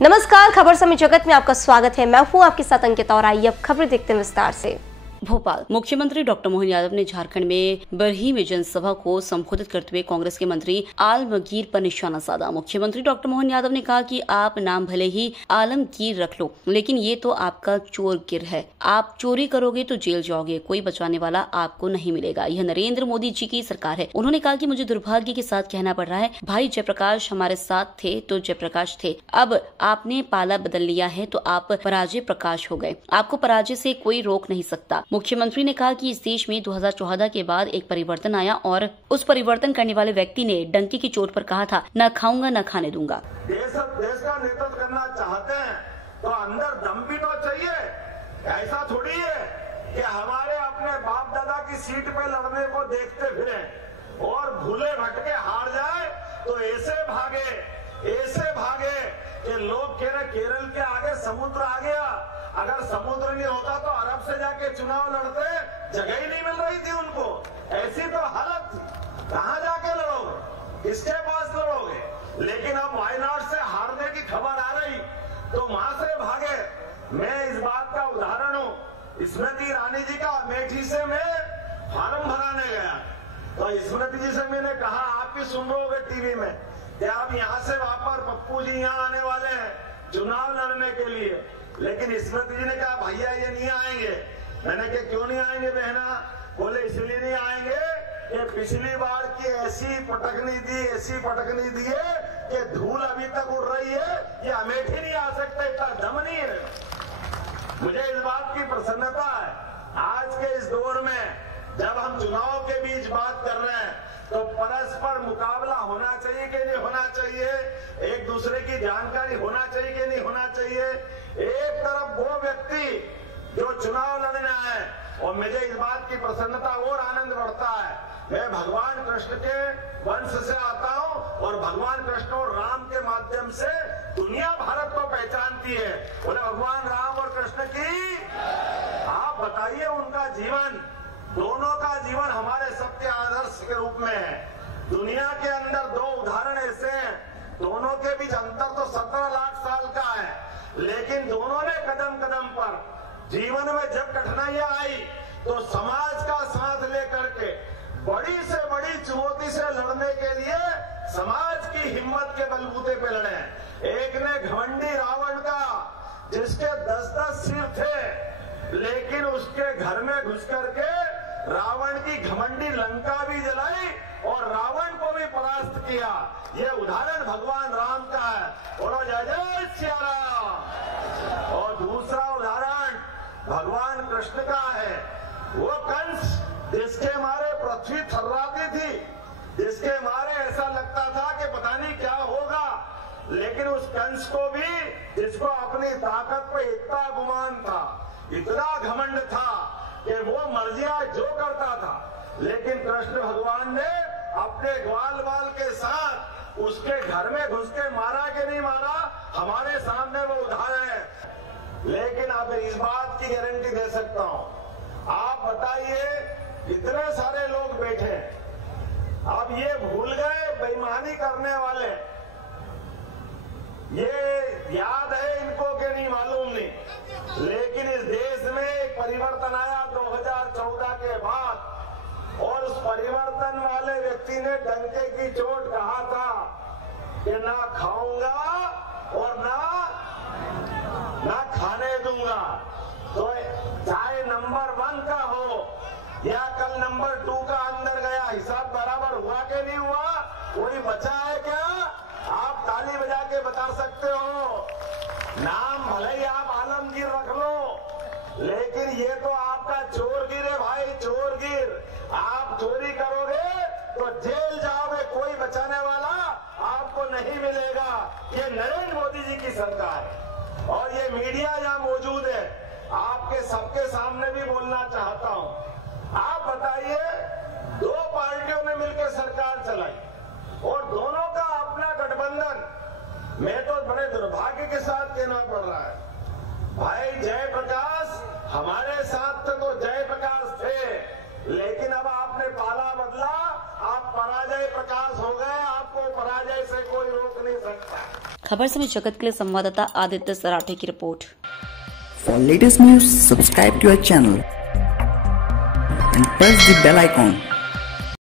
नमस्कार, खबर समय जगत में आपका स्वागत है। मैं हूं आपके साथ अंकिता और आइए अब खबर देखते हैं विस्तार से। भोपाल मुख्यमंत्री डॉक्टर मोहन यादव ने झारखंड में बरही में जनसभा को संबोधित करते हुए कांग्रेस के मंत्री आलमगीर पर निशाना साधा। मुख्यमंत्री डॉक्टर मोहन यादव ने कहा कि आप नाम भले ही आलमगीर रख लो, लेकिन ये तो आपका चोरगिर है। आप चोरी करोगे तो जेल जाओगे, कोई बचाने वाला आपको नहीं मिलेगा। यह नरेंद्र मोदी जी की सरकार है। उन्होंने कहा कि मुझे दुर्भाग्य के साथ कहना पड़ रहा है, भाई जयप्रकाश हमारे साथ थे तो जयप्रकाश थे, अब आपने पाला बदल लिया है तो आप पराजय प्रकाश हो गए। आपको पराजय से कोई रोक नहीं सकता। मुख्यमंत्री ने कहा कि इस देश में 2014 के बाद एक परिवर्तन आया और उस परिवर्तन करने वाले व्यक्ति ने डंके की चोट पर कहा था, न खाऊंगा न खाने दूंगा। देश का नेतृत्व करना चाहते हैं तो अंदर दम भी तो चाहिए। ऐसा थोड़ी है कि हमारे अपने बाप दादा की सीट पे लड़ने को देखते फिरे और भूले भटके हार जाए तो ऐसे भागे कि लोग कह रहे केरल के आगे समुद्र आ गया। अगर समुद्र नहीं होता तो अरब से जाके चुनाव लड़ते, जगह ही नहीं मिल रही थी उनको। ऐसी तो हालत थी, कहां जाके लड़ोगे, किसके पास लड़ोगे। लेकिन अब वायनाड से हारने की खबर आ रही तो वहां से भागे। मैं इस बात का उदाहरण हूं, स्मृति ईरानी जी का अमेठी से मैं फार्म भराने गया तो स्मृति जी से मैंने कहा, आप भी सुन रहे होगे टीवी में कि आप यहाँ से वापस पप्पू जी यहाँ आने वाले हैं चुनाव लड़ने के लिए। लेकिन स्मृति जी ने कहा, भैया ये नहीं आएंगे। मैंने कहा क्यों नहीं आएंगे बहना? बोले इसलिए नहीं आएंगे कि पिछली बार की ऐसी पटकनी दी है कि धूल अभी तक उड़ रही है, ये अमेठी नहीं आ सकता, इतना दम नहीं है। मुझे इस बात की प्रसन्नता है आज के इस दौर में जब हम चुनाव के बीच बात कर रहे हैं तो परस्पर मुकाबला होना चाहिए कि नहीं होना चाहिए, एक दूसरे की जानकारी होना चाहिए कि नहीं होना चाहिए। एक तरफ वो व्यक्ति जो चुनाव लड़ने आए और मुझे इस बात की प्रसन्नता और आनंद बढ़ता है, मैं भगवान कृष्ण के वंश से आता हूं और भगवान कृष्ण और राम के माध्यम से दुनिया भारत को पहचानती है। बोले भगवान राम और कृष्ण की। आप बताइए, उनका जीवन, दोनों का जीवन हमारे सबके आदर्श के रूप में है। दुनिया के अंदर दो उदाहरण ऐसे हैं, दोनों के बीच अंतर तो 17 लाख साल का है, लेकिन दोनों ने कदम कदम पर जीवन में जब कठिनाइयां आई तो समाज का साथ लेकर के बड़ी से बड़ी चुनौती से लड़ने के लिए समाज की हिम्मत के बलबूते पे लड़े। एक ने घमंडी रावण का, जिसके 10-10 सिर थे, लेकिन उसके घर में घुस करके रावण की घमंडी लंका भी जलाई और रावण को भी परास्त किया। ये उदाहरण भगवान राम का है। बोलो जय जय श्री राम। और दूसरा उदाहरण भगवान कृष्ण का है, वो कंस जिसके मारे पृथ्वी थर्राती थी, जिसके मारे ऐसा लगता था कि पता नहीं क्या होगा, लेकिन उस कंस को भी, जिसको अपनी ताकत पे इतना गुमान था, इतना घमंड था कि वो मर्जियां जो करता था, लेकिन कृष्ण भगवान ने अपने ग्वाल बाल के साथ उसके घर में घुस के मारा कि नहीं मारा, हमारे सामने वो उदाहरण है। लेकिन अब इस बात की गारंटी दे सकता हूं, आप बताइए, इतने सारे लोग बैठे, अब ये भूल गए बेईमानी करने वाले, ये याद है इनको कि नहीं मालूम नहीं, लेकिन इस देश में एक परिवर्तन आया 2014 के बाद और उस परिवर्तन वाले व्यक्ति ने डंके की चोट कहा था कि ना खाऊंगा और ना खाने दूंगा। तो चाहे नंबर 1 का हो या कल नंबर 2 का अंदर गया, हिसाब बराबर हुआ कि नहीं हुआ? कोई बचा है क्या? आप ताली बजा के बता सकते हो। नाम भले ही आप आलमगीर रख लो, लेकिन ये तो आपका चोरगिर है भाई, चोरगिर। आप चोरी करोगे तो जेल जाओगे, कोई बचाने वाला आपको नहीं मिलेगा। ये नरेंद्र मोदी जी की सरकार है और ये मीडिया यहाँ मौजूद है, आपके सबके सामने भी बोलना चाहता हूँ। आप बताइए, 2 पार्टियों ने मिलकर सरकार चलाई और दोनों का अपना गठबंधन, मैं तो बड़े दुर्भाग्य के साथ कहना पड़ रहा है, भाई जयप्रकाश हमारे साथ थे तो जयप्रकाश थे, लेकिन अब आपने पाला बदला, आप पराजय प्रकाश हो गए, आपको पराजय से कोई रोक नहीं सकता। खबर समय जगत के लिए संवाददाता आदित्य सराठे की report. For latest news, subscribe to our channel and press the bell icon